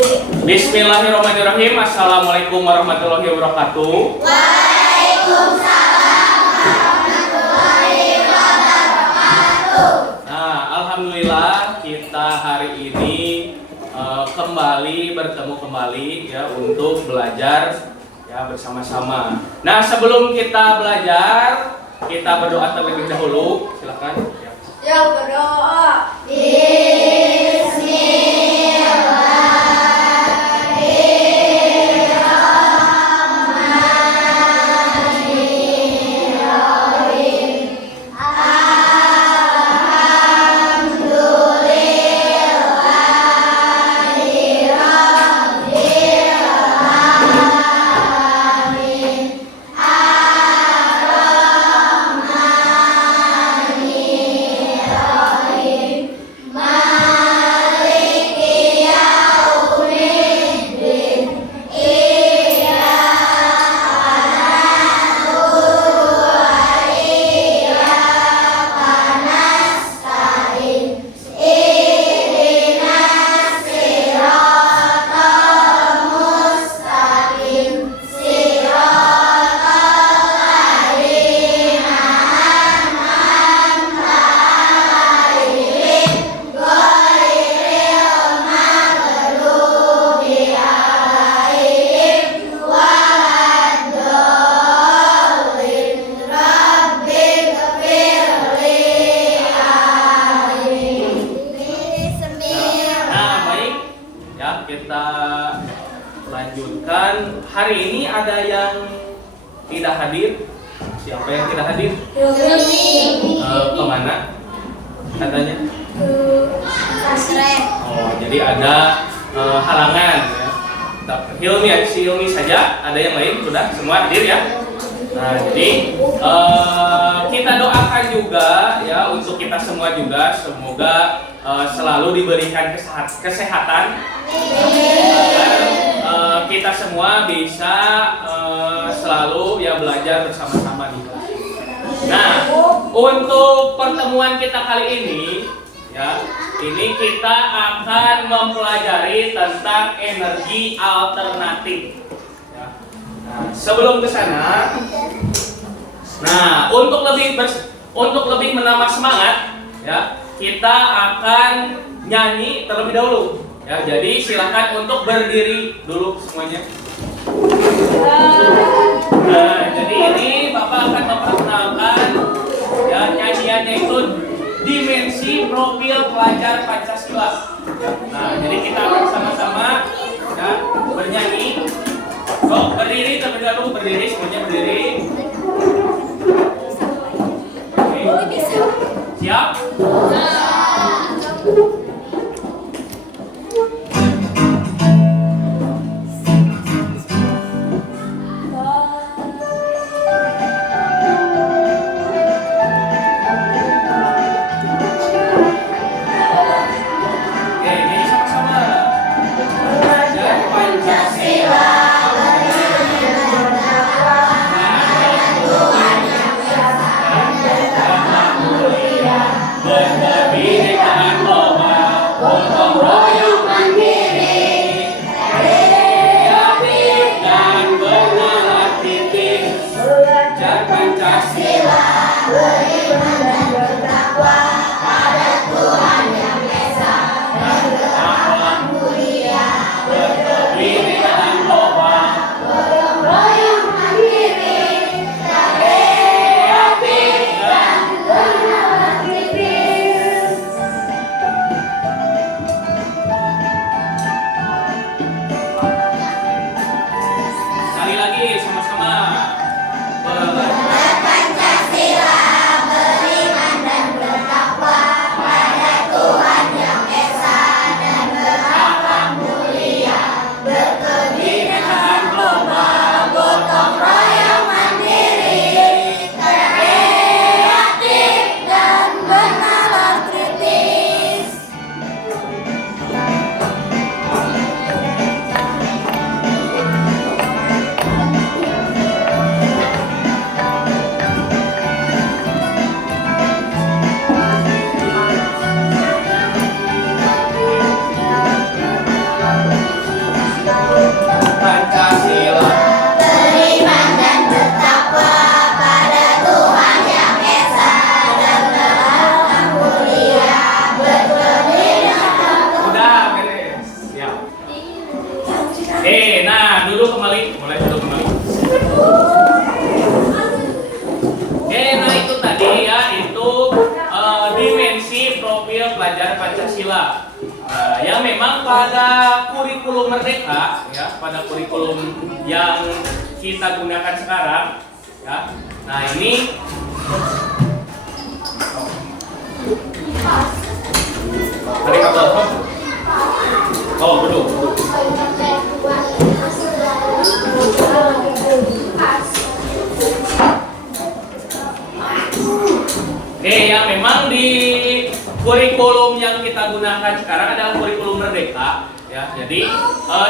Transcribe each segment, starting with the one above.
Bismillahirrahmanirrahim. Assalamualaikum warahmatullahi wabarakatuh. Waalaikumsalam warahmatullahi wabarakatuh. Nah, alhamdulillah kita hari ini kembali bertemu ya untuk belajar ya bersama-sama. Nah, sebelum kita belajar, kita berdoa terlebih dahulu. Silakan. Ya, berdoa. Kita lanjutkan. Hari ini ada yang tidak hadir. Siapa yang tidak hadir? Kemana katanya? Oh, jadi ada halangan ya. Si Hilmi saja. Ada yang lain sudah semua hadir ya. Nah, jadi kita doakan juga ya untuk kita semua juga, semoga selalu diberikan kesehatan agar kita semua bisa selalu ya belajar bersama-sama di kelas. Nah, untuk pertemuan kita kali ini ya, ini kita akan mempelajari tentang energi alternatif. Nah, sebelum ke sana, nah untuk lebih menambah semangat, ya kita akan nyanyi terlebih dahulu. Ya, jadi silakan untuk berdiri dulu semuanya. Nah, jadi ini Bapak akan memperkenalkan ya nyanyiannya itu dimensi profil pelajar Pancasila. Nah, jadi kita akan sama-sama ya bernyanyi. So, berdiri terlebih dahulu, berdiri semuanya berdiri. Oke. Siap? Oke, ini sama-sama. duduk kembali, mulai duduk kembali. Oke, nah itu tadi ya, itu dimensi profil pelajar Pancasila. Ya memang pada kurikulum Merdeka, ya pada kurikulum yang kita gunakan sekarang, ya. Nah ini. Tarik ke telepon. Oh, duduk. Oke, ya memang di kurikulum yang kita gunakan sekarang adalah kurikulum Merdeka, ya. Jadi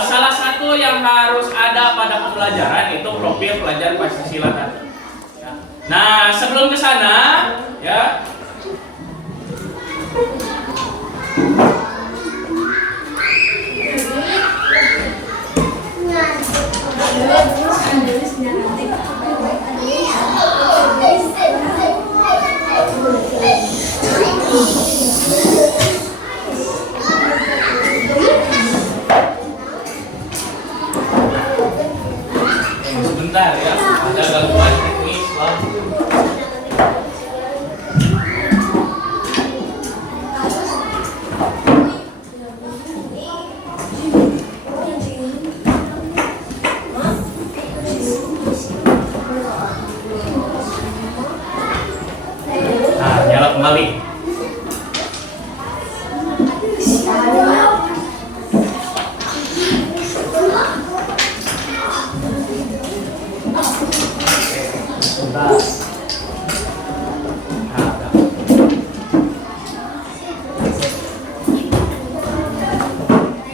salah satu yang harus ada pada pembelajaran itu profil pelajar Pancasila tadi. Ya. Nah, sebelum ke sana, ya. Sebentar ya, ada gangguan teknis. Nah, nyala kembali.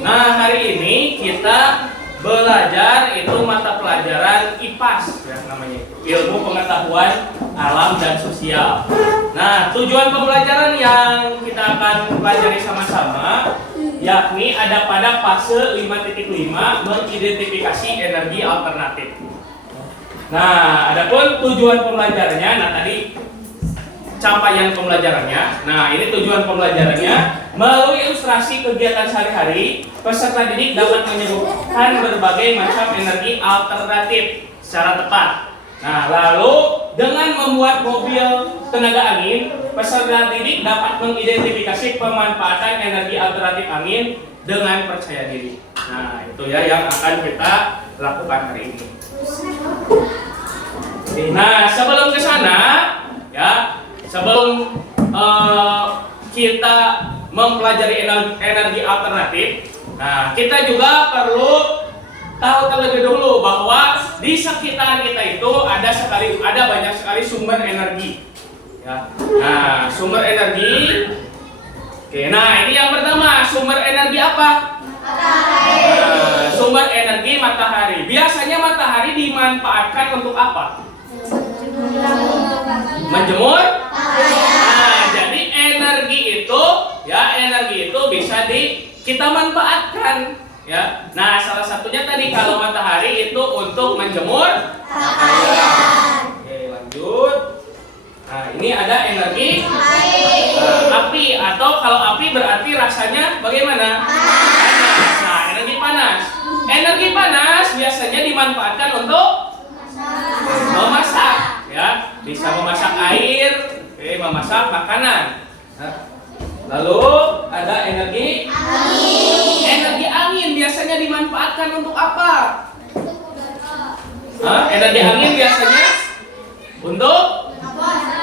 Nah, hari ini kita belajar itu mata pelajaran IPAS, ya namanya, ilmu pengetahuan alam dan sosial. Nah, tujuan pembelajaran yang kita akan pelajari sama-sama yakni ada pada fase 5.5 mengidentifikasi energi alternatif. Nah, adapun tujuan pembelajarannya, nah tadi capaian pembelajarannya. Nah, ini tujuan pembelajarannya melalui ilustrasi kegiatan sehari-hari, peserta didik dapat menyebutkan berbagai macam energi alternatif secara tepat. Nah, lalu dengan membuat mobil tenaga angin, peserta didik dapat mengidentifikasi pemanfaatan energi alternatif angin dengan percaya diri. Nah, itu ya yang akan kita lakukan hari ini. Nah, sebelum ke sana, ya, sebelum kita mempelajari energi alternatif, nah kita juga perlu tahu terlebih dulu bahwa di sekitar kita itu ada banyak sekali sumber energi. Ya. Nah, sumber energi. Oke, nah ini yang pertama, sumber energi apa? Matahari. Nah, sumber energi matahari. Biasanya matahari dimanfaatkan untuk apa? Menjemur. Nah, jadi energi itu bisa kita manfaatkan, ya. Nah, salah satunya tadi kalau matahari itu untuk menjemur cahaya. Oke, lanjut. Nah, ini ada energi api, atau kalau api berarti rasanya bagaimana? Panas. Nah, energi panas. Energi panas biasanya dimanfaatkan untuk memasak, ya. Bisa memasak air, memasak makanan. Nah, lalu ada energi angin. Energi angin biasanya dimanfaatkan untuk apa? Energi angin biasanya untuk?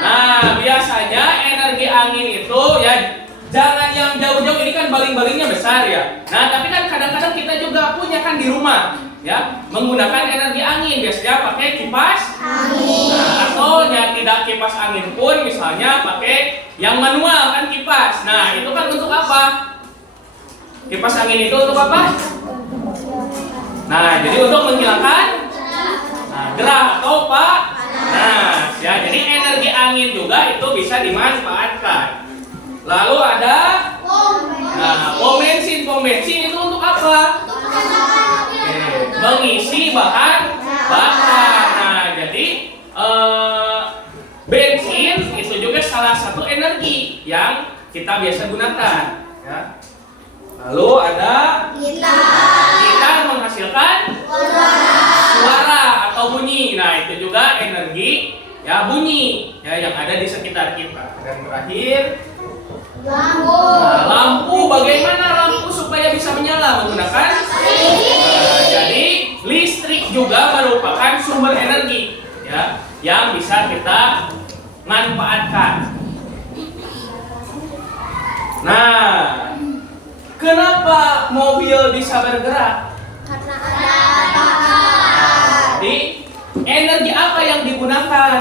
Nah, biasanya energi angin itu ya jangan yang jauh-jauh, ini kan baling-balingnya besar ya. Nah, tapi kan kadang-kadang kita juga punya kan di rumah, ya, menggunakan energi angin biasanya pakai kipas angin. Nah, atau yang tidak kipas angin pun misalnya pakai yang manual kan kipas. Nah, itu kan untuk apa? Kipas angin itu untuk apa? Nah, jadi untuk menghilangkan gerah atau panas. Ya, jadi energi angin juga itu bisa dimanfaatkan. Lalu ada pom bensin. Pom bensin itu untuk apa? Mengisi bahan bakar. Nah, jadi bensin itu juga salah satu energi yang kita biasa gunakan, ya. Lalu ada gitar menghasilkan ada di sekitar kita. Dan terakhir, Lampu. nah, lampu. Bagaimana lampu supaya bisa menyala menggunakan? Jadi listrik juga merupakan sumber energi, ya, yang bisa kita manfaatkan. Nah, kenapa mobil bisa bergerak? Karena ada bakar. Jadi energi apa yang digunakan?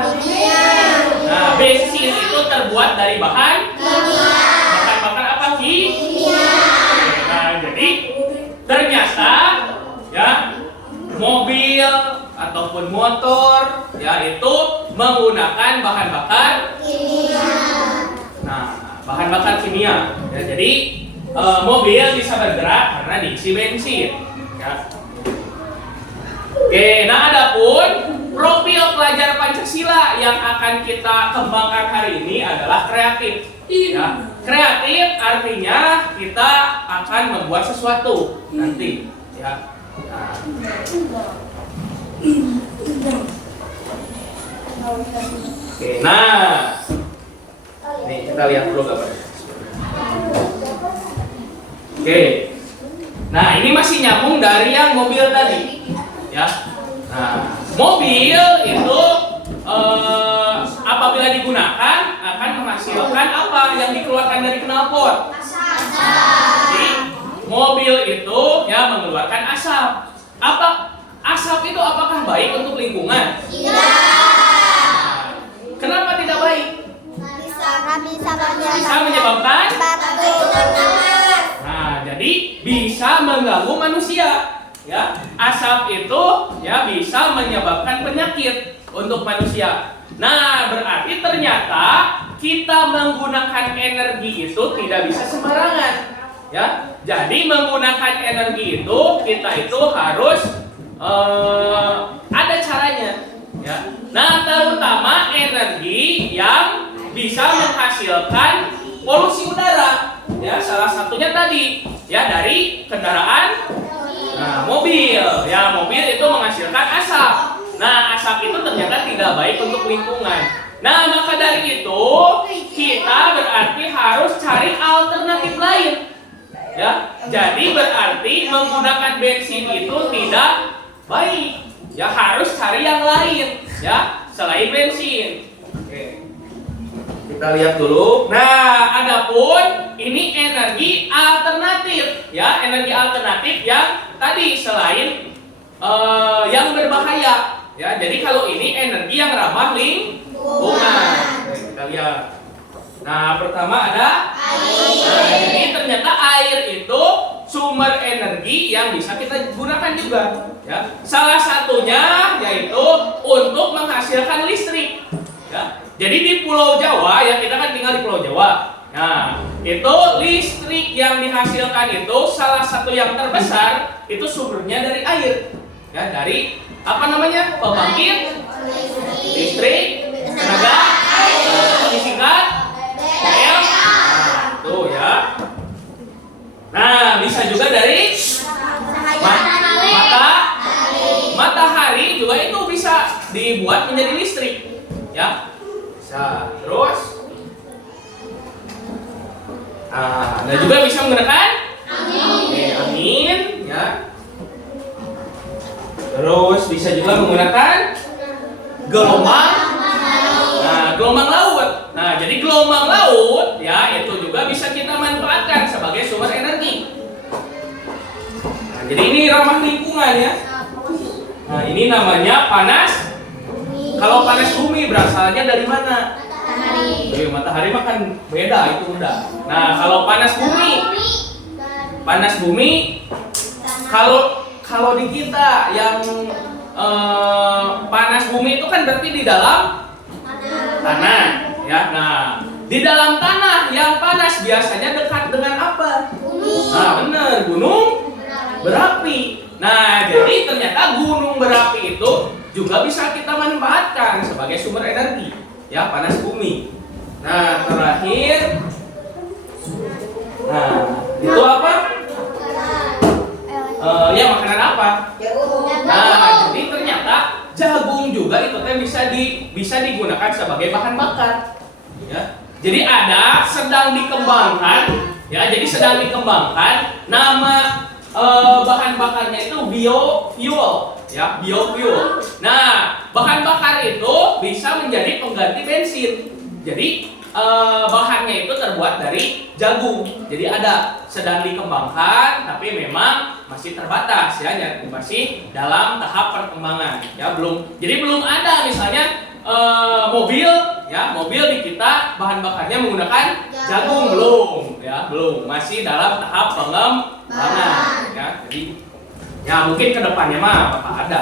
Nah, bensin itu terbuat dari bahan bahan bakar apa sih? Nah, jadi ternyata ya mobil ataupun motor ya itu menggunakan bahan bakar. Nah, bahan bakar kimia. Ya, jadi mobil bisa bergerak karena diisi bensin. Ya. Oke, nah adapun profil pelajar Pancasila yang akan kita kembangkan hari ini adalah kreatif. Ya, kreatif artinya kita akan membuat sesuatu nanti. Ya. Nah. Oke, nah, nih kita lihat dulu gambarnya. Oke, nah ini masih nyambung dari yang mobil tadi. Ya, nah mobil itu apabila digunakan akan menghasilkan apa yang dikeluarkan dari knalpot. Jadi mobil itu ya mengeluarkan asap. Apa asap itu apakah baik untuk lingkungan? Tidak. Nah, kenapa tidak baik? Bisa menyebabkan. Nah, jadi bisa mengganggu manusia. Ya, asap itu ya bisa menyebabkan penyakit untuk manusia. Nah, berarti ternyata kita menggunakan energi itu tidak bisa sembarangan. Ya, jadi menggunakan energi itu kita itu harus ada caranya. Ya, nah terutama energi yang bisa menghasilkan polusi udara. Ya, salah satunya tadi ya dari kendaraan. Nah, mobil, ya mobil itu menghasilkan asap. Nah, asap itu ternyata tidak baik untuk lingkungan. Nah, maka dari itu kita berarti harus cari alternatif lain. Ya, jadi berarti menggunakan bensin itu tidak baik. Ya, harus cari yang lain. Ya, selain bensin. Oke. Kita lihat dulu. Nah, adapun ini energi alternatif, ya energi alternatif yang tadi selain yang berbahaya, ya. Jadi kalau ini energi yang ramah lingkungan. Kita lihat. Nah, pertama ada air. Nah, jadi ternyata air itu sumber energi yang bisa kita gunakan juga, ya. Salah satunya yaitu untuk menghasilkan listrik, ya. Jadi di Pulau Jawa, ya kita kan tinggal di Pulau Jawa. Nah, itu listrik yang dihasilkan itu salah satu yang terbesar itu sumbernya dari air. Ya, dari apa namanya? Pembangkit listrik tenaga disingkat PLN. Nah, tuh ya. Nah, bisa juga dari matahari juga itu bisa dibuat menjadi listrik. Ya. Bisa. Terus dan juga bisa menggunakan angin, ya. Terus bisa juga menggunakan gelombang. Nah, gelombang laut. Nah, jadi gelombang laut, ya, itu juga bisa kita manfaatkan sebagai sumber energi. Nah, jadi ini ramah lingkungan, ya. Nah, ini namanya panas. Kalau panas bumi berasalnya dari mana? Matahari. Matahari mah kan beda itu udah. Nah, kalau panas bumi, kalau di kita yang panas bumi itu kan berarti di dalam tanah, ya. Nah, di dalam tanah yang panas biasanya dekat dengan apa? Nah, benar, gunung berapi. Nah, jadi ternyata gunung berapi itu juga bisa kita manfaatkan sebagai sumber energi, ya, panas bumi. Nah, terakhir, nah itu apa? Ya, makanan apa? Nah, jadi ternyata jagung juga itu bisa digunakan sebagai bahan bakar. Ya. Jadi ada sedang dikembangkan, ya. Jadi sedang dikembangkan. Nama bahan bakarnya itu biofuel, ya, biofuel. Nah, bahan bakar itu bisa menjadi pengganti bensin. Jadi bahannya itu terbuat dari jagung. Jadi ada sedang dikembangkan, tapi memang masih terbatas, ya, masih dalam tahap perkembangan, ya, belum. Jadi belum ada misalnya mobil, ya, mobil di kita bahan bakarnya menggunakan jagung, belum, ya, belum, masih dalam tahap pengembangan, ya. Jadi ya mungkin kedepannya mah bakal ada.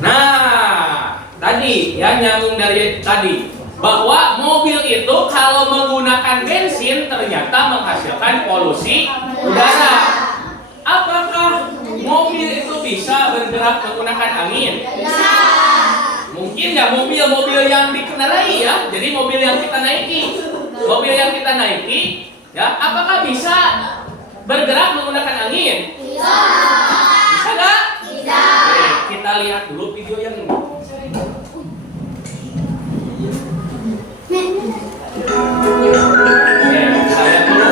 Nah, tadi ya nyambung dari tadi bahwa mobil itu kalau menggunakan bensin ternyata menghasilkan polusi udara. Apakah mobil itu bisa bergerak menggunakan angin? Bisa. Mungkin ya mobil-mobil yang dikendarai, ya. Jadi mobil yang kita naiki, ya, apakah bisa bergerak menggunakan angin? Bisa. Bisa nggak? Bisa. Oke, kita lihat dulu video yang ini. Oke, saya dulu.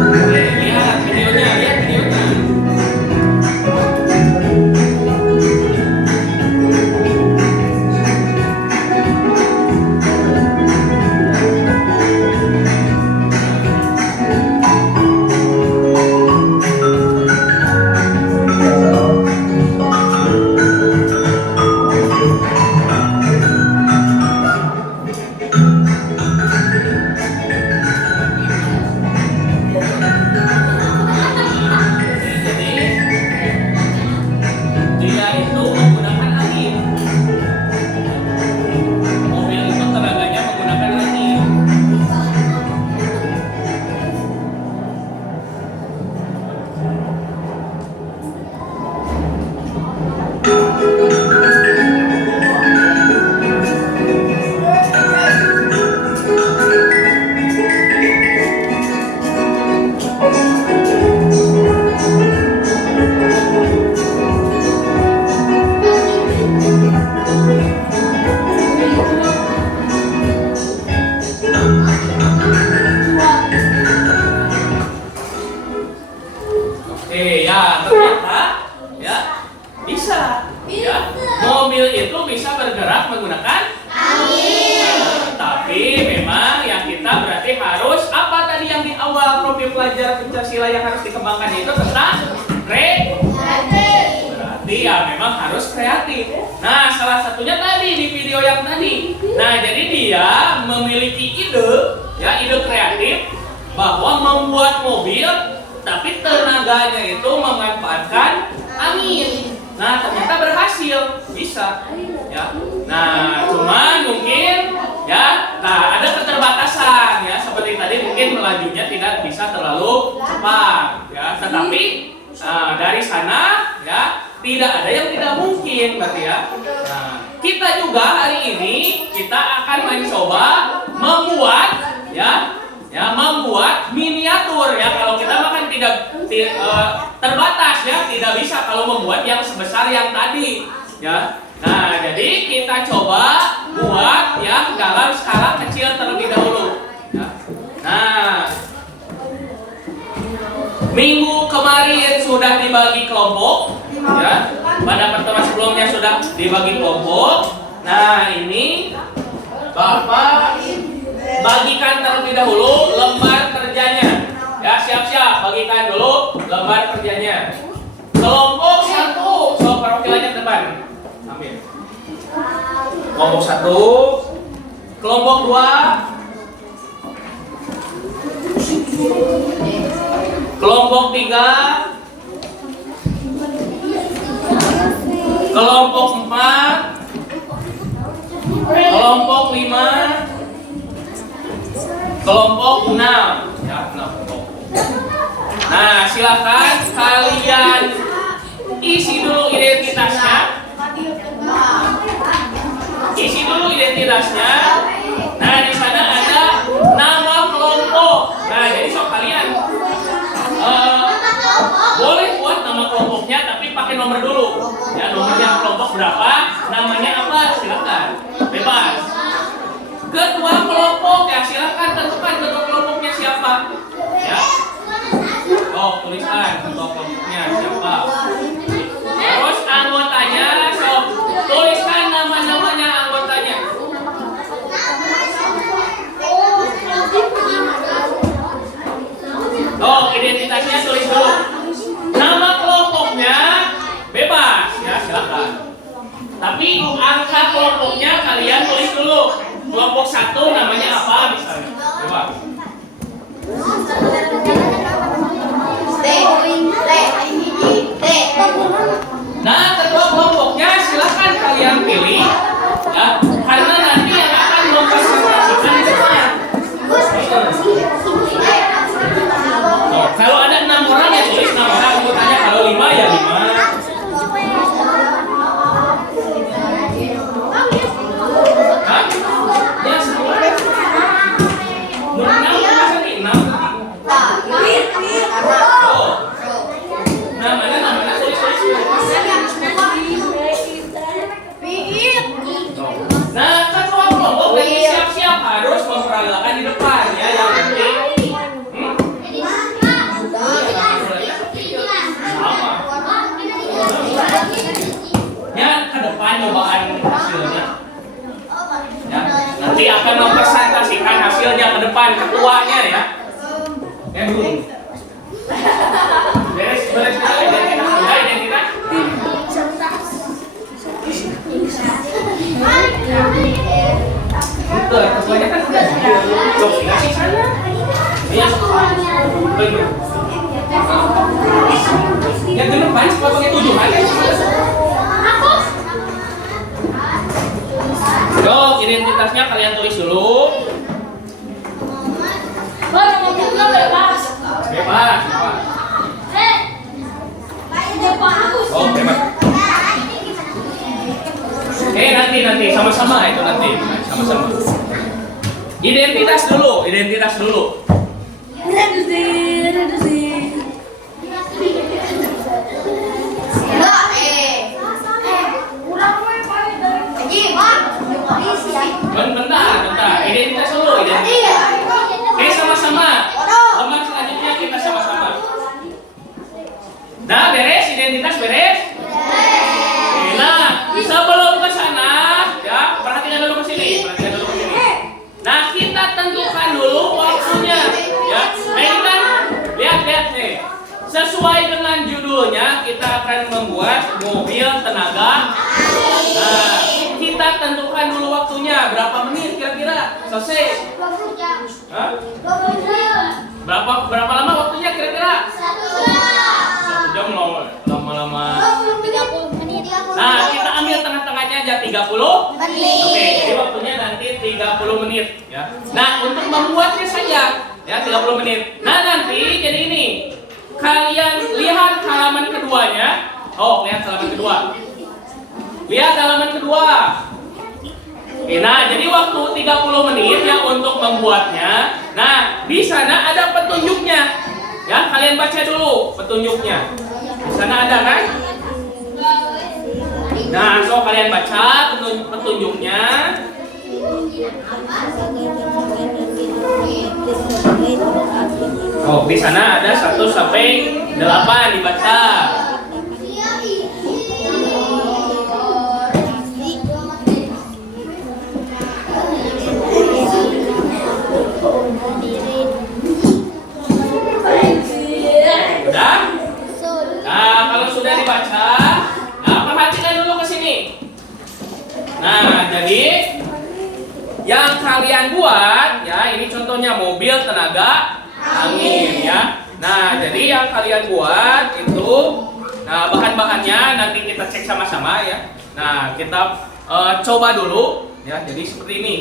Oke, lihat videonya, lihat videonya. Jadi dia itu menggunakan angin. Mobil itu tenaganya menggunakan angin. Oke, ya, ternyata ya bisa. Ya, mobil itu bisa bergerak menggunakan Angin. tapi memang yang kita berarti harus apa tadi yang di awal profil pelajar Pancasila yang harus dikembangkan itu tentang berarti ya memang harus kreatif. Nah, salah satunya tadi di video yang tadi. Nah, jadi dia memiliki ide, ya, ide kreatif bahwa membuat mobil tapi tenaganya itu memanfaatkan angin. Nah, ternyata berhasil, bisa, ya. Nah, cuman mungkin ya, nah ada keterbatasan, ya, seperti tadi mungkin melajunya tidak bisa terlalu cepat, ya. Tetapi dari sana, ya, tidak ada yang tidak mungkin, berarti, ya. Nah, kita juga hari ini kita akan mencoba membuat, ya, membuat miniatur, ya. Kalau kita makan tidak terbatas, ya, tidak bisa kalau membuat yang sebesar yang tadi, ya. Nah, jadi kita coba buat yang dalam skala kecil terlebih dahulu, ya. Nah, minggu kemarin sudah dibagi kelompok, ya. Pada pertemuan sebelumnya sudah dibagi kelompok. Nah, ini Bapak bagikan terlebih dahulu lembar kerjanya. Ya, siap-siap, bagikan dulu lembar kerjanya. Kelompok 1, so perwakilannya depan. Ambil. Kelompok 1, kelompok 2, kelompok 3, kelompok 4, kelompok 5, kelompok 6, ya, 6 kelompok. Nah, silakan kalian isi dulu identitasnya. Isi dulu identitasnya. Nah, di sana ada nama kelompok. Nah, jadi sok kalian boleh buat nama kelompoknya, tapi pakai nomor dulu. Ya, nomornya kelompok berapa, namanya apa, silakan, bebas. Ketua kelompok ya, silakan tentukan ketua kelompoknya siapa. Ya. Oh, tulisan ketua kelompoknya siapa. Terus anggotanya, sok tuliskan nama-namanya anggotanya. Oh, identitasnya tulis dulu. Nama kelompoknya bebas ya, silakan. Tapi angka kelompoknya kalian tulis dulu. Kelompok 1 namanya apa misalnya? Bebas. Nah, ketua kelompoknya silakan kalian pilih ya, karena nanti yang akan mempresentasikan di depan. Oh, kalau ada 6 orang ya tulis 6 orang anggotanya, kalau 5 ya 5. Hah? Ya, semua. Enam, masa nih? 6? Oh. Namanya tulis-tulis. Nah, ketua kelompok lagi siap-siap harus memperagakan di depan ya, yang penting. Ya, ke depan nyobaan hasilnya. Ya, nanti akan mempresentasikan hasilnya ke depan ketuanya ya. Beres identitas. Betul, ketuanya kan sudah coba dikasih sana. Iya. Yang genep banyak kalau pakai 7 aja. Yuk, identitasnya kalian tulis dulu. Bebas. Oh, bebas. Nanti sama-sama itu nanti. Sama-sama. Identitas dulu. Bentar. Identitas dulu. Oke, sama-sama. Lembar selanjutnya kita sama-sama. Nah, beres identitas beres. Nah, sebelum ke sana, ya, perhatikan dulu ke sini. Nah, kita tentukan dulu waktunya, ya. Nah, ini kan lihat nih. Sesuai dengan judulnya, kita akan membuat mobil tenaga. Nah, kita tentukan dulu waktunya, berapa menit kira-kira selesai? Hah? Berapa lama waktunya kira-kira? 1 jam lama-lama. Nah, kita ambil tengah-tengahnya aja 30 menit. Oke, jadi waktunya nanti 30 menit ya. Nah, untuk membuatnya saja ya 30 menit. Nah, nanti jadi ini. Kalian lihat halaman keduanya. Oh, lihat halaman kedua. Lihat halaman kedua. Oke, nah, jadi waktu 30 menit ya untuk membuatnya. Nah, di sana ada petunjuknya. Ya, kalian baca dulu petunjuknya. Di sana ada kan? Nah, so kalian baca petunjuknya. Oh, di sana ada 1 sampai 8 dibaca. Udah? Nah, kalau sudah dibaca, nah perhatikan dulu ke sini. Nah, jadi yang kalian buat ya, ini contohnya mobil tenaga angin ya. Nah, jadi yang kalian buat itu, nah bahan-bahannya nanti kita cek sama-sama ya. Nah, kita coba dulu ya. Jadi seperti ini.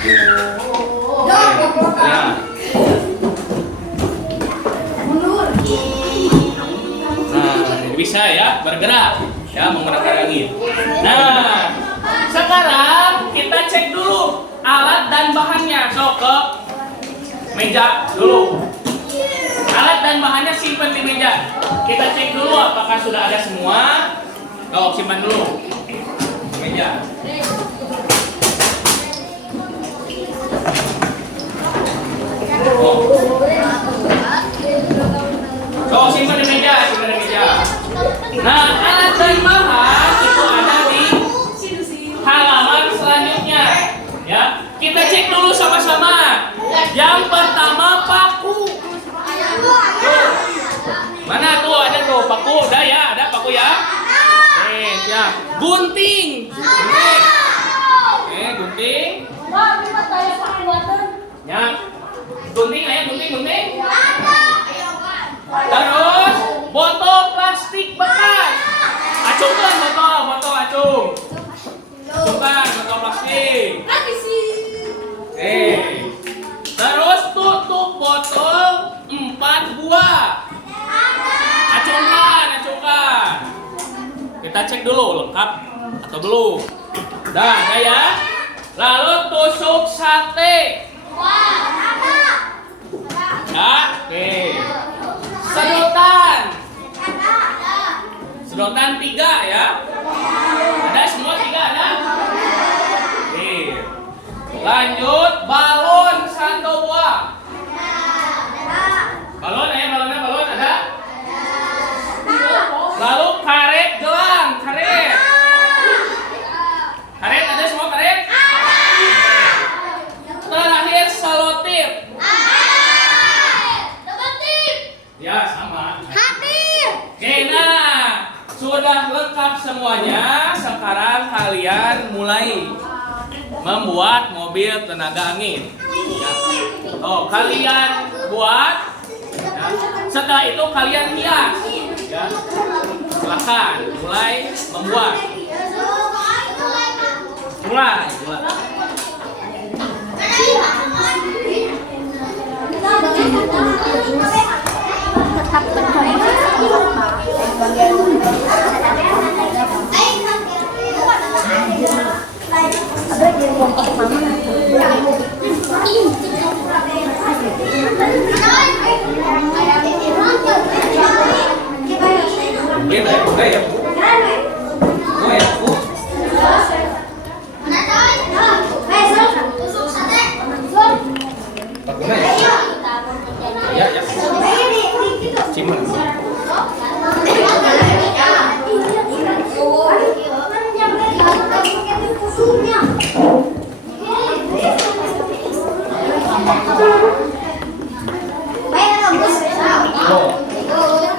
Oke. Ya. Nah, ini bisa ya bergerak ya menggunakan angin. Nah, sekarang kita cek dulu alat dan bahannya. So ke meja dulu. Alat dan bahannya simpan di meja. Kita cek dulu apakah sudah ada semua. Oh, simpan dulu meja. Oh. So, simpan di meja, simpan di meja. Nah, alat dan bahan itu ada di halaman selanjutnya. Ya, kita cek dulu sama-sama. Yang pertama paku. Tuh. Mana tuh ada tuh paku? Udah ya, ada paku ya? Siap. Gunting. Gunting. Gunting. Ya. Gunting ayah, gunting. Terus botol plastik bekas. Acungkan botol acung. Acungkan botol plastik. Terus tutup botol 4 buah. Acungkan. Kita cek dulu lengkap atau belum. Dah, ya. Lalu tusuk sate. Ya, oke. Sedotan 3 ya. Ada semua 3 ada? Oke. Lanjut balon 1 buah. Balon ada? Lalu karet gelang, karet. Karet ada semua karet? Terakhir selotip. Ya, sama. Oke, nah, sudah lengkap semuanya. Sekarang kalian mulai membuat mobil tenaga angin. Ya. Oh, kalian buat. Ya. Setelah itu kalian hias. Ya. Silakan mulai membuat. Mulai.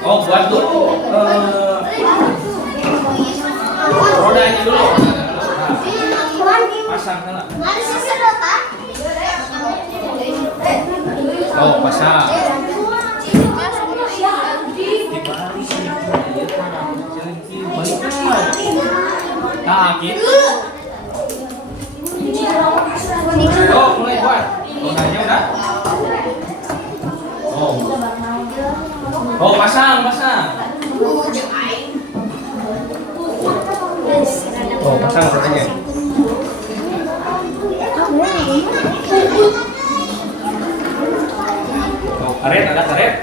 Oh, buat tuh rodanya dulu. Pasang sana. Oh, pasang. Nah, gitu. Oh, mulai buat. Rodanya udah. Oh, pasang. Oh, pasang rodanya. Oh, karet ada karet.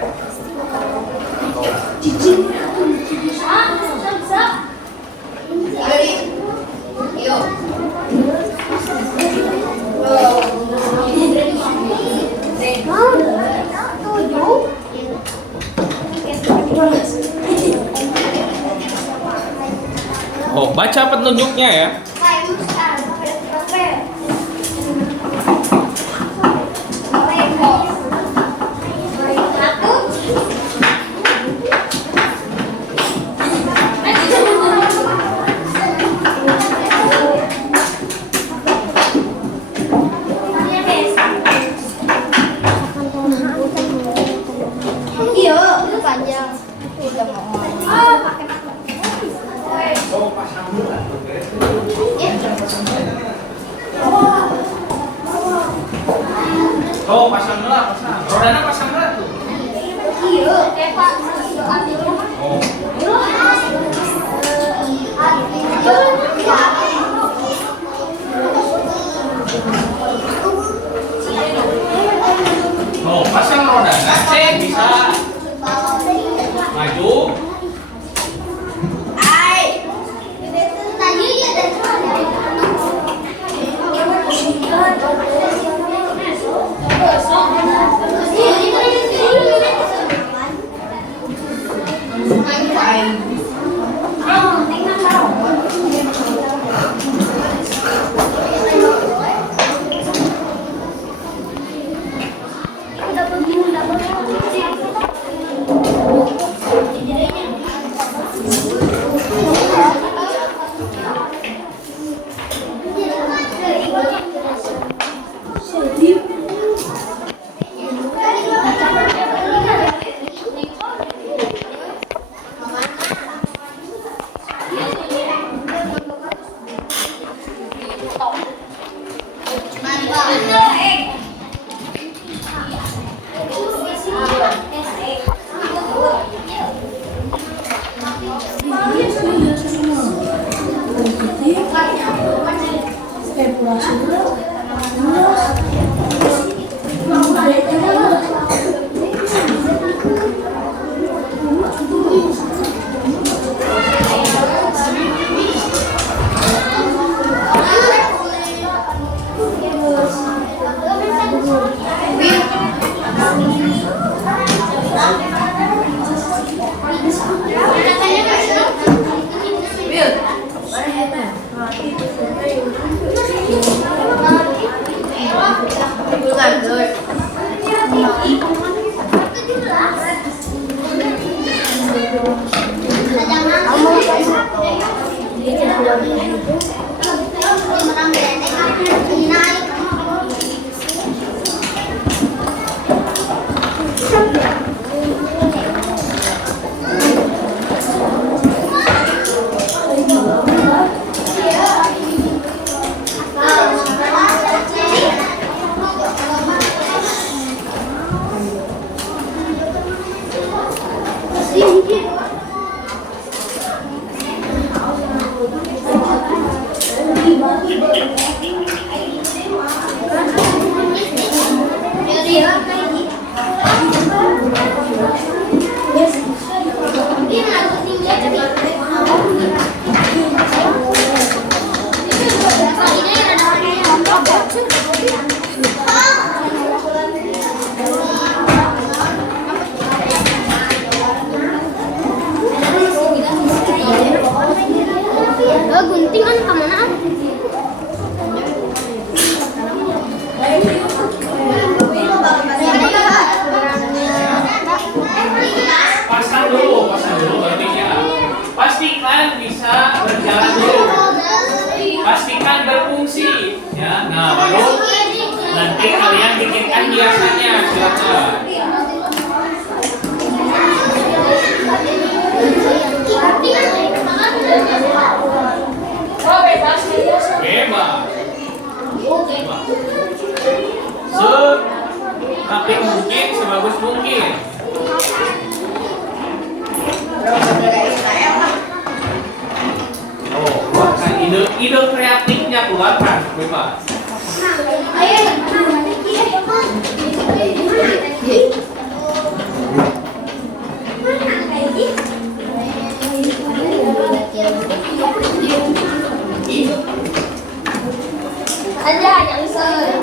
Oh, baca petunjuknya ya. Panjang. Udah mau. Oh, pasang dulu. Gunting kan kemana? Pasang dulu baru bicara. Pastikan bisa berjalan dulu. Pastikan berfungsi, ya. Nah, baru nanti kalian bikinkan hiasannya, silakan. Bebas. Serapi mungkin, sebagus mungkin. Oh, keluarkan ide kreatifnya, keluarkan, bebas. Ada yang sering.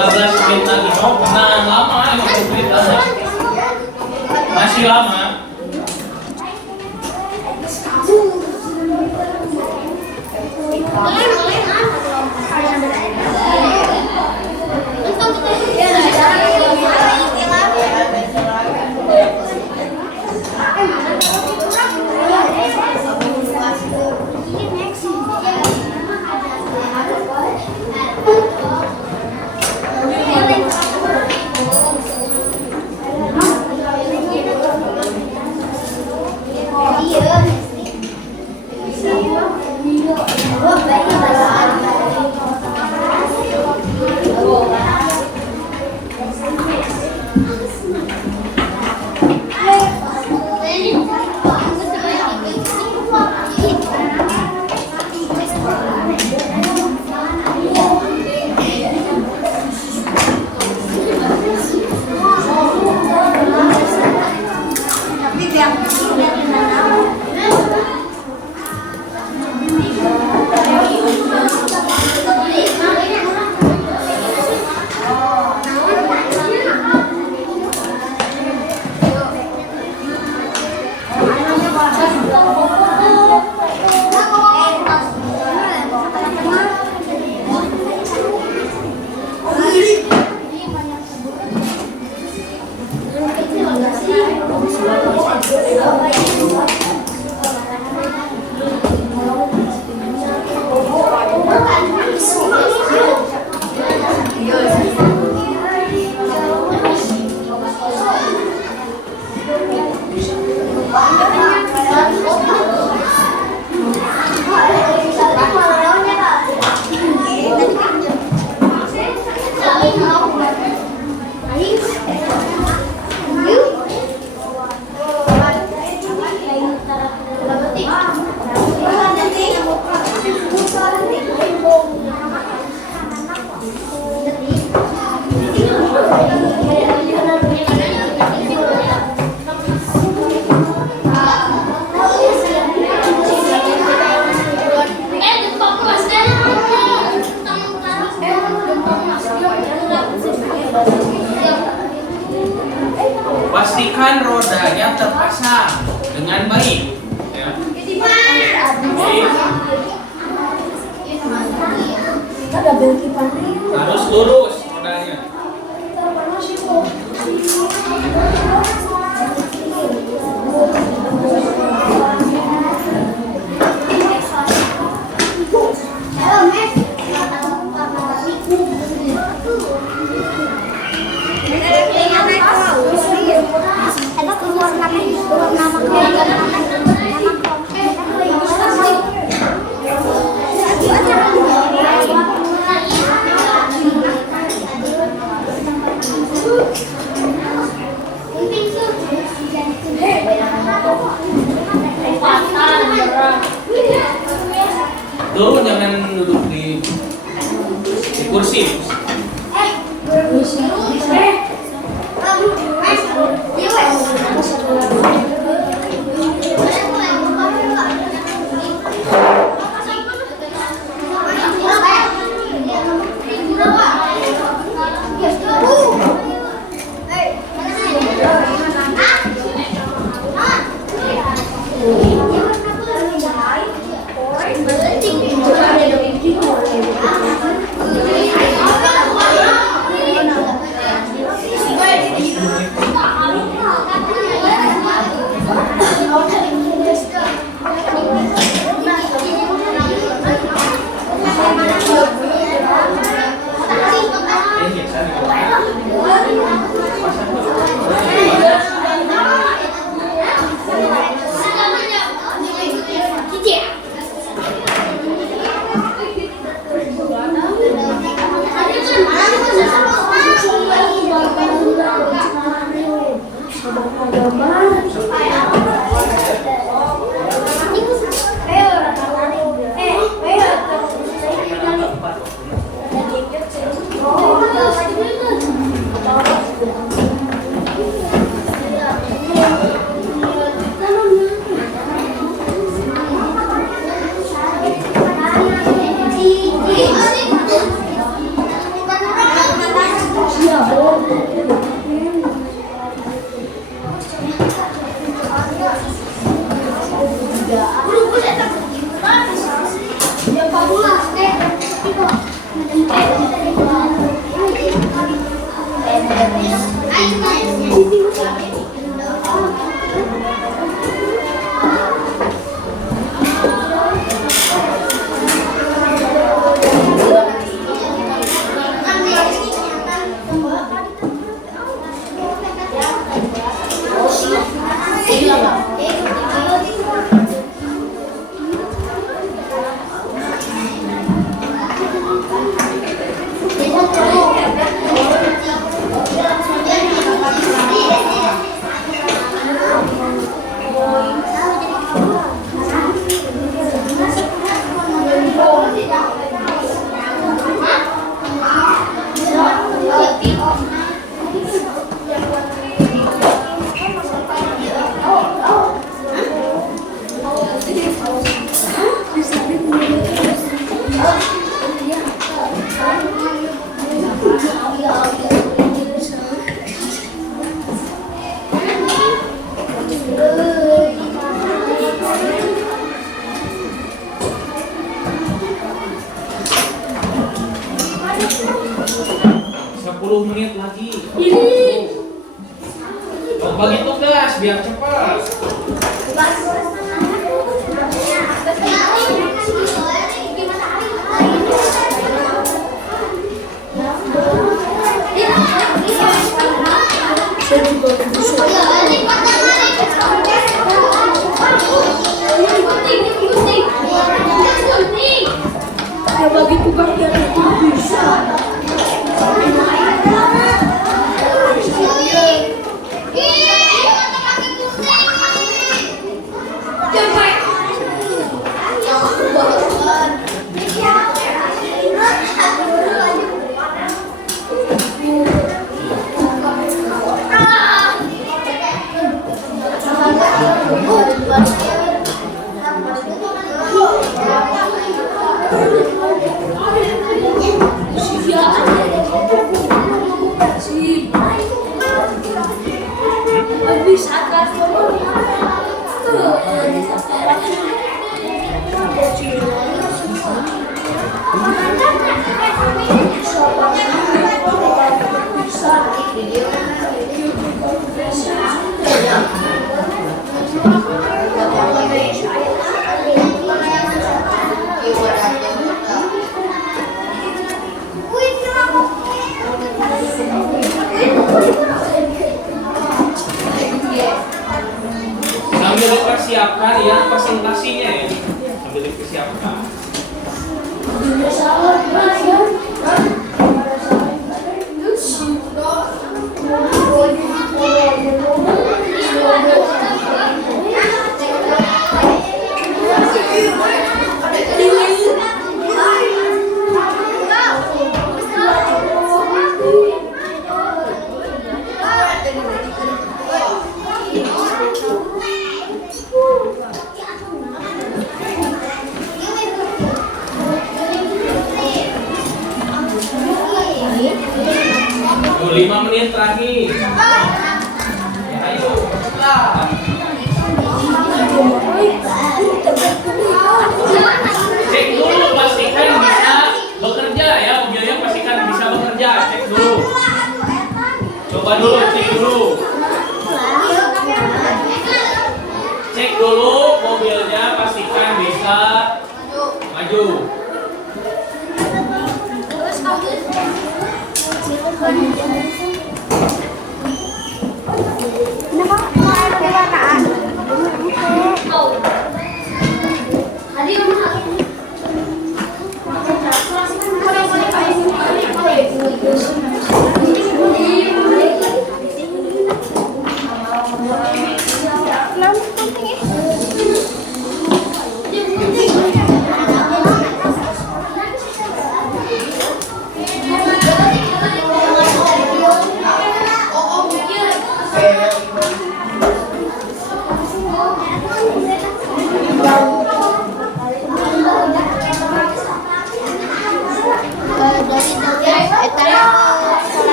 15 menit lagi. Oh, tenang, lama 15 menit lama. Masih lama. Pastikan rodanya terpasang dengan baik. Ya. Harus lurus rodanya. Turun, jangan duduk di kursi. Menit lagi. Bagi tugas biar cepat. Bagi tugas biar bisa. Sambil dipersiapkan ya presentasinya ya. Sambil dipersiapkan. Tuh, 5 menit terakhir. Ya, ayo. Cek dulu pastikan bisa bekerja ya, mobilnya pastikan bisa bekerja. Cek dulu. Coba dulu, cek dulu. Cek dulu mobilnya pastikan bisa maju.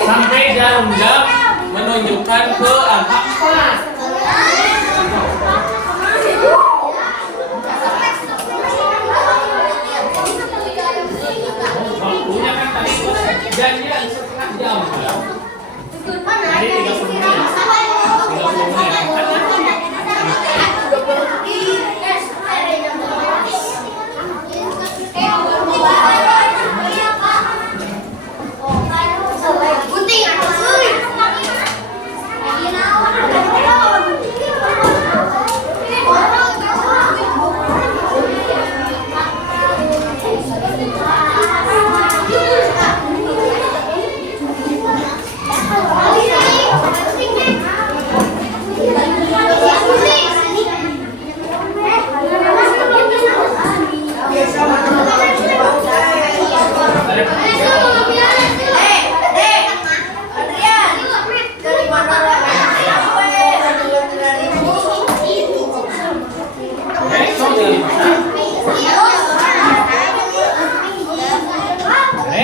Sampai jarum jam menunjukkan ke angka 4. Waktunya kan tadi janjian setengah jam. Jadi 30 menit. 30 menit.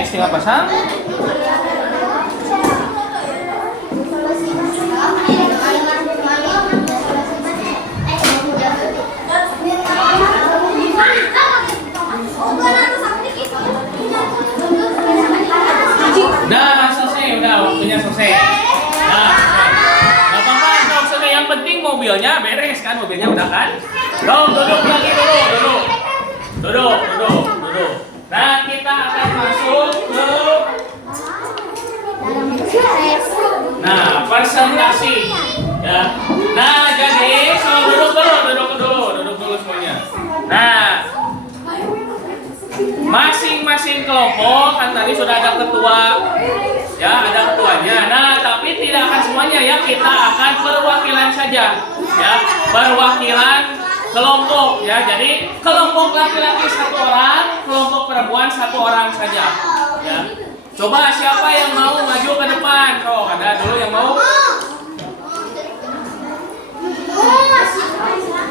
Tinggal pasang. Udah selesai, udah waktunya selesai. Nah, nggak apa-apa, nggak usah. Yang penting mobilnya beres kan, mobilnya udah kan. Duduk lagi dulu. Duduk. Nah, kita akan masuk ke presentasi ya. Nah, jadi duduk dulu semuanya. Nah, masing-masing kelompok kan tadi sudah ada ketua ya, ada ketuanya. Nah, tapi tidak akan semuanya ya, kita akan perwakilan saja ya, perwakilan kelompok ya. Jadi kelompok laki-laki 1 orang, kelompok perempuan 1 orang saja ya. Coba siapa yang mau maju ke depan? Oh, ada dulu yang mau.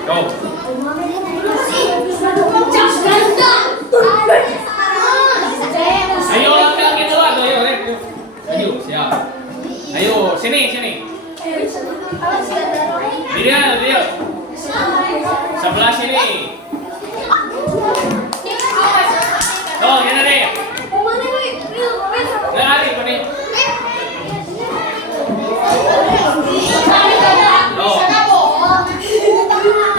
Go. Ayo laki-laki dulu, ayo siap. Ayo sini. Dia. Sebelah sini. Oh, ini deh. Lari, Pani. Oh.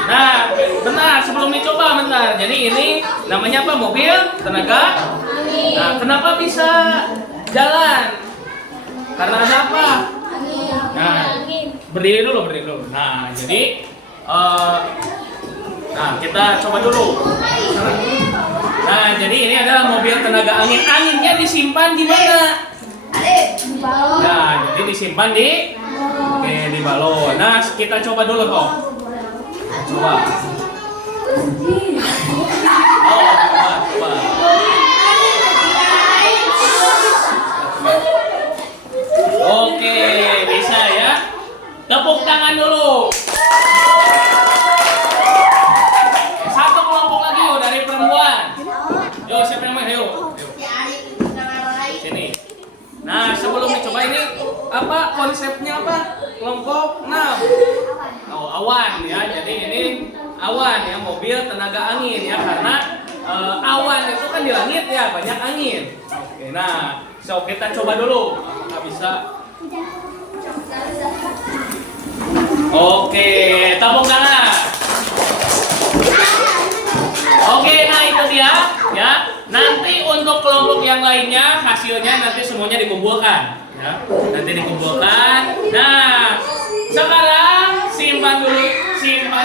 Nah, bentar sebelum dicoba bentar. Jadi ini namanya apa? Mobil tenaga. Nah, kenapa bisa jalan? Karena ada apa? Nah, berdiri dulu. Nah, jadi kita coba dulu. Nah, jadi ini adalah mobil tenaga angin. Anginnya disimpan di mana? Nah, jadi disimpan di balon. Nah, kita coba dulu kok. Coba. Coba. Oke, bisa ya. Tepuk tangan dulu. Satu kelompok lagi yuk dari perempuan. Yo, siapa yang main? Ayo. Sini. Nah, sebelum dicoba ini apa konsepnya apa? Kelompok 6. Oh, awan ya. Jadi ini awan ya, mobil tenaga angin ya, karena awan itu kan di langit ya, banyak angin. Oke, nah, so kita coba dulu. Apakah bisa? Oke, tepuk tangan. Oke, nah itu dia ya. Nanti untuk kelompok yang lainnya hasilnya nanti semuanya dikumpulkan ya. Nanti dikumpulkan. Nah, sekarang simpan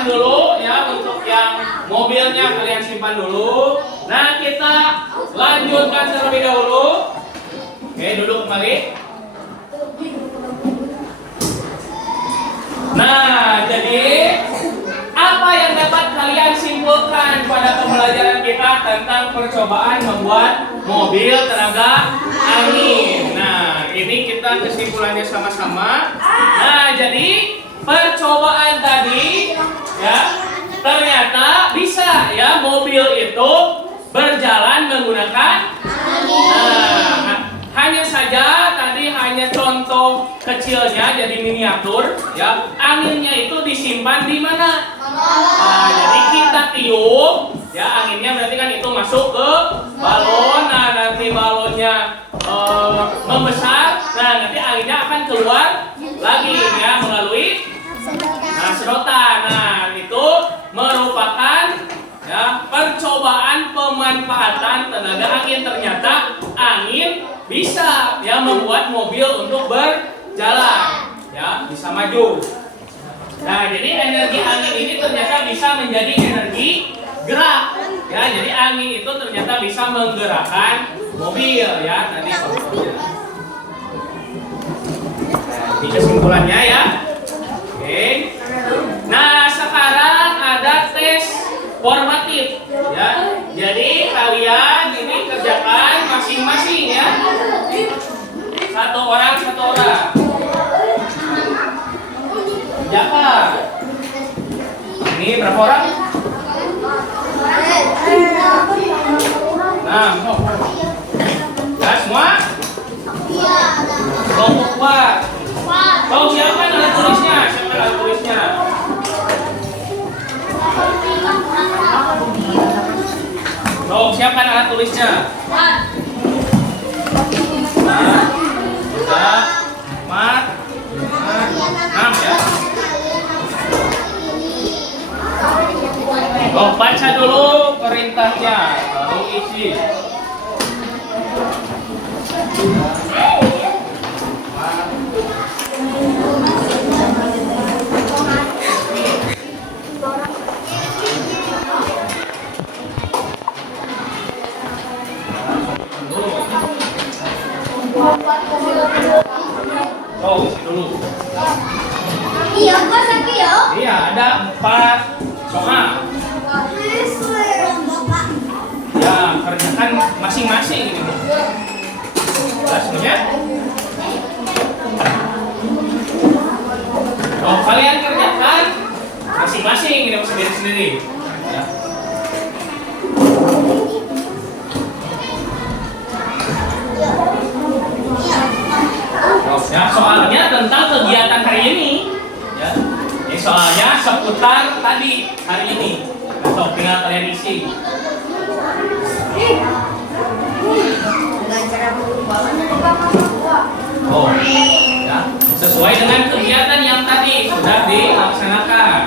dulu ya, untuk yang mobilnya kalian simpan dulu. Nah, kita lanjutkan terlebih dahulu. Oke, duduk kembali. Nah, jadi apa yang dapat kalian simpulkan pada pembelajaran kita tentang percobaan membuat mobil tenaga angin? Nah, ini kita kesimpulannya sama-sama. Nah, jadi percobaan tadi ya ternyata bisa ya mobil itu berjalan menggunakan angin. Nah, hanya saja tadi hanya contoh kecilnya, jadi miniatur ya. Anginnya itu disimpan di mana? Nah, jadi kita tiup ya, anginnya berarti kan itu masuk ke balon. Nah, nanti balonnya membesar. Nah, nanti anginnya akan keluar lagi ya melalui sedotan. Nah, itu merupakan ya percobaan pemanfaatan tenaga angin. Ternyata angin bisa ya membuat mobil untuk berjalan ya, bisa maju. Nah, jadi energi angin ini ternyata bisa menjadi energi gerak ya. Jadi angin itu ternyata bisa menggerakkan mobil ya. Tadi contohnya. Nah, ini kesimpulannya ya. Oke. Nah, sekarang ada tes formatif ya. Jadi kalian ini kerjakan masing-masing ya. Satu orang. Kerjakan. Ini berapa orang? Nah, ya semua? Kelompok 4. Oh, siapa alat tulisnya? Oh, siapkan alat tulisnya. Nah, 4, 6 ya. Oh, baca dulu perintahnya, baru isi. Oh, isi dulu. Iya, Pak, sakit ya? Iya, ada 4 soal. Ya, kerjakan masing-masing ini. Semuanya. Oh, kalian kerjakan masing-masing ini sendiri-sendiri. Ya. Ya, soalnya tentang kegiatan hari ini. Ya. Ini soalnya seputar tadi hari ini. Nah, tinggal kalian isi. Oh, ya. Sesuai dengan kegiatan yang tadi sudah dilaksanakan.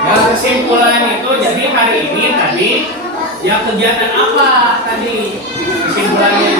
Ya, kesimpulan itu jadi hari ini tadi ya kegiatan apa tadi kesimpulannya?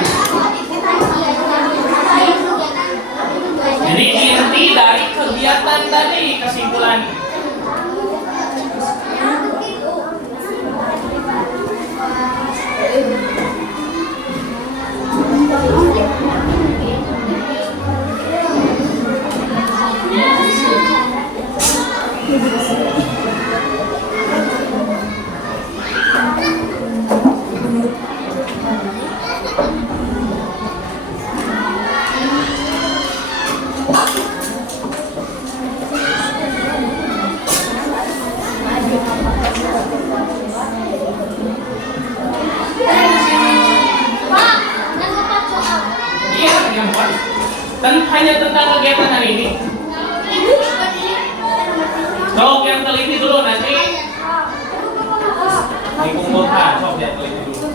hanya tentang kegiatan hari ini. Sok yang teliti dulu nanti dikumpulkan. Sok yang teliti dulu.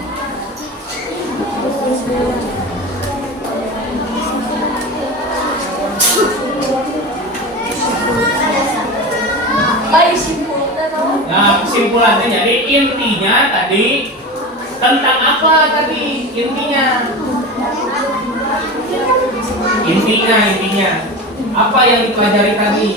Nah, kesimpulannya jadi intinya tadi tentang apa tadi intinya? Intinya apa yang dipelajari tadi?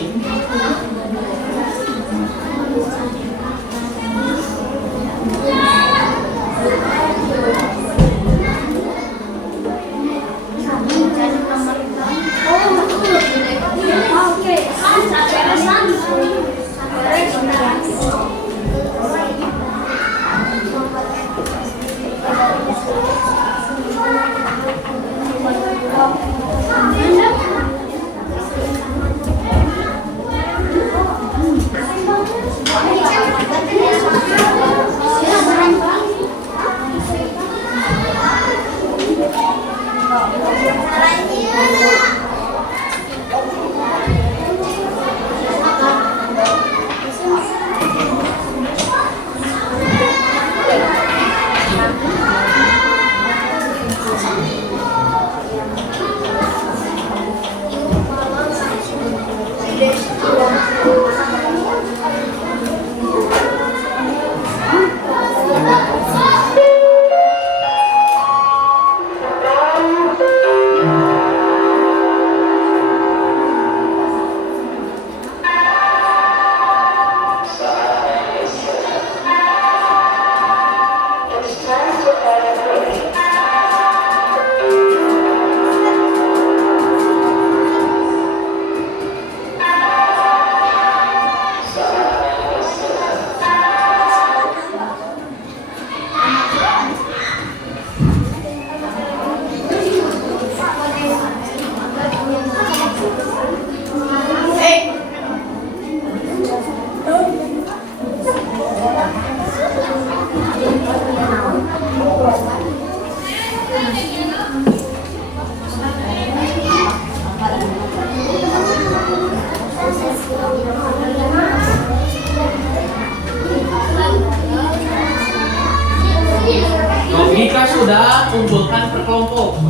Jika sudah, kumpulkan per kelompok.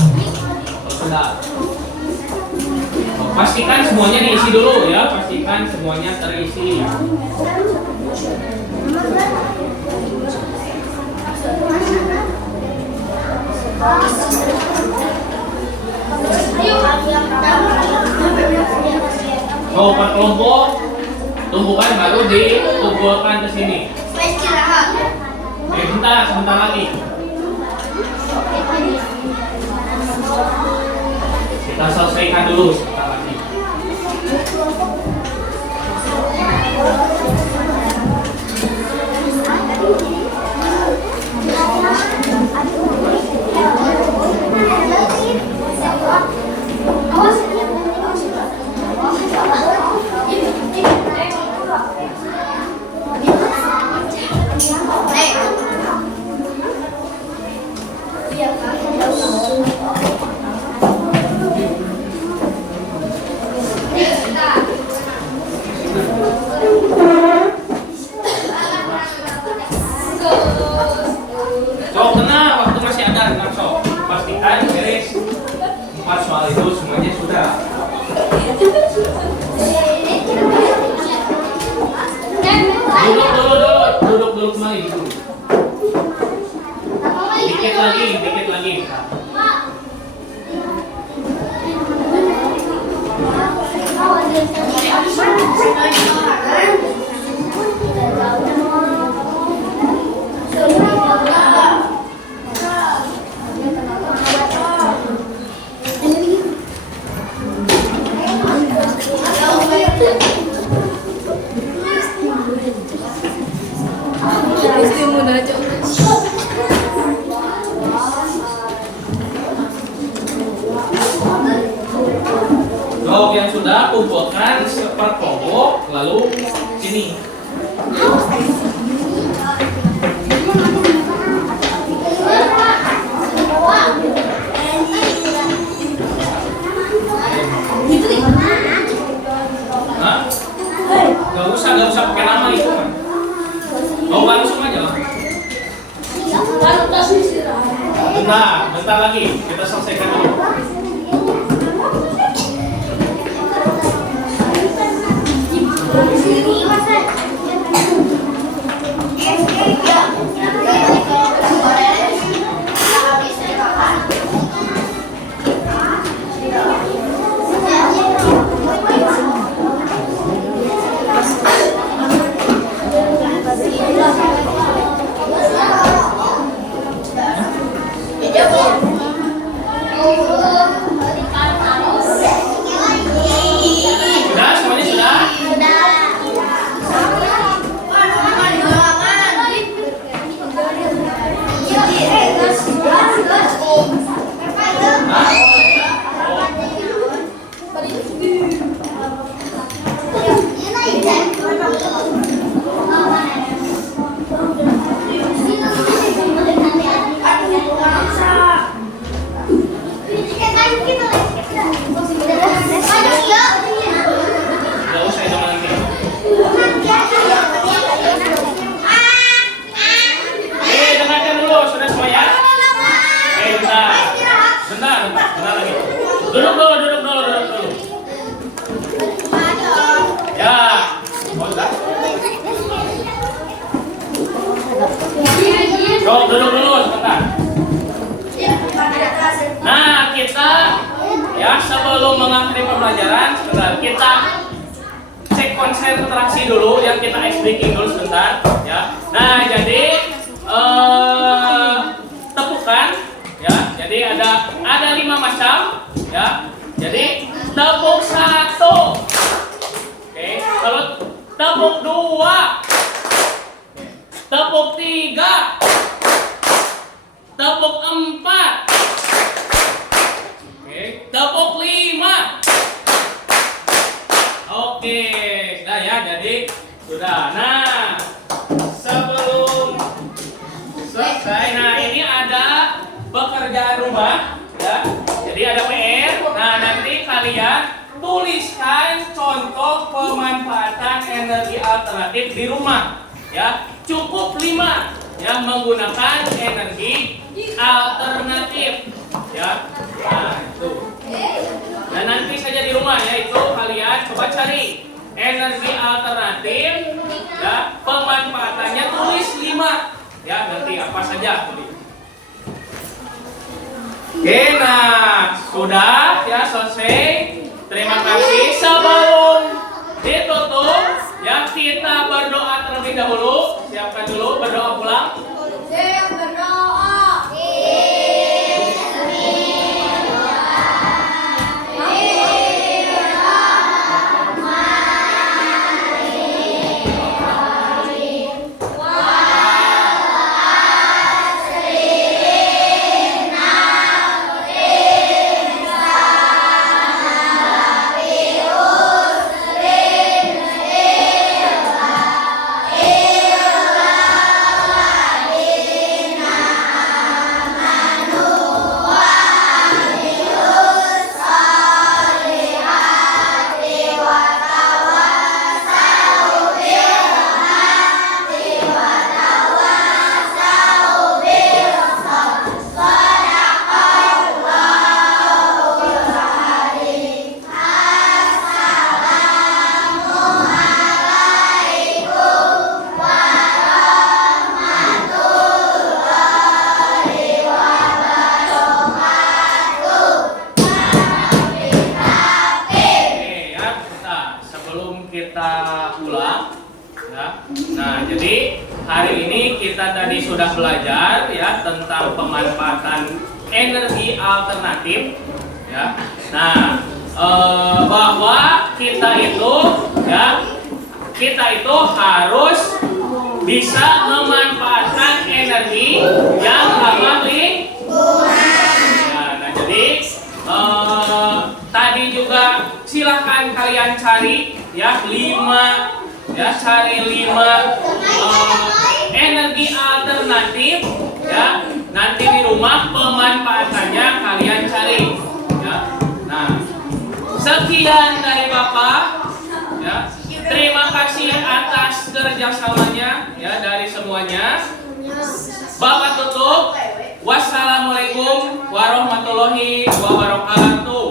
Sudah. Pastikan semuanya diisi dulu ya. Pastikan semuanya terisi. Oh, per kelompok tumpukan baru dikumpulkan ke sini. Sebentar lagi. Kita selesaikan dulu sebentar lagi. Sok, tenang, waktu masih ada, tenang sok. Pastikan beres 4 soal itu semuanya sudah. Duduk kembali dulu. Dikit lagi. Kalau yang sudah kumpulkan per kelompok, lalu sini. nggak usah pakai nama itu kan. Mau langsung aja lah. Bentar lagi kita selesaikan dulu. Sudah, semuanya sudah? Nggak usah itu nanti. Dengarkan dulu, sudah semua ya? Bentar lagi. Duduk dulu. Ya, sudah. Duduk dulu sebentar. Nah, kita ya sebelum mengakhiri pembelajaran sebentar kita cek konsentrasi dulu yang kita explaining dulu sebentar ya. Nah, jadi tepukan ya. Jadi ada 5 macam ya. Jadi tepuk 1. Oke, kalau tepuk 2, tepuk 3, tepuk 4, oke, tepuk 5. Oke, sudah ya, jadi sudah. Nah, sebelum selesai, nah ini ada pekerjaan rumah ya. Jadi ada PR. Nah, nanti kalian tuliskan contoh pemanfaatan energi alternatif di rumah ya. Cukup 5 yang menggunakan energi alternatif ya. Nah, itu. Dan nanti saja di rumah ya, itu kalian coba cari energi alternatif ya, pemanfaatannya tulis 5 ya, nanti apa saja tulis. Oke, nah sudah ya, selesai. Terima kasih. Sebelum ditutup ya, kita berdoa terlebih dahulu. Siapkan dulu, berdoa pulang. Hari ini kita tadi sudah belajar ya tentang pemanfaatan energi alternatif ya. Nah, bahwa kita itu harus bisa memanfaatkan energi yang ramah lingkungan. Nah, jadi tadi juga silahkan kalian cari ya 5 energi alternatif ya. Nanti di rumah pemanfaatannya kalian cari ya. Nah, sekian dari Bapak ya. Terima kasih atas kerjasamanya ya dari semuanya. Bapak tutup. Wassalamualaikum warahmatullahi wabarakatuh.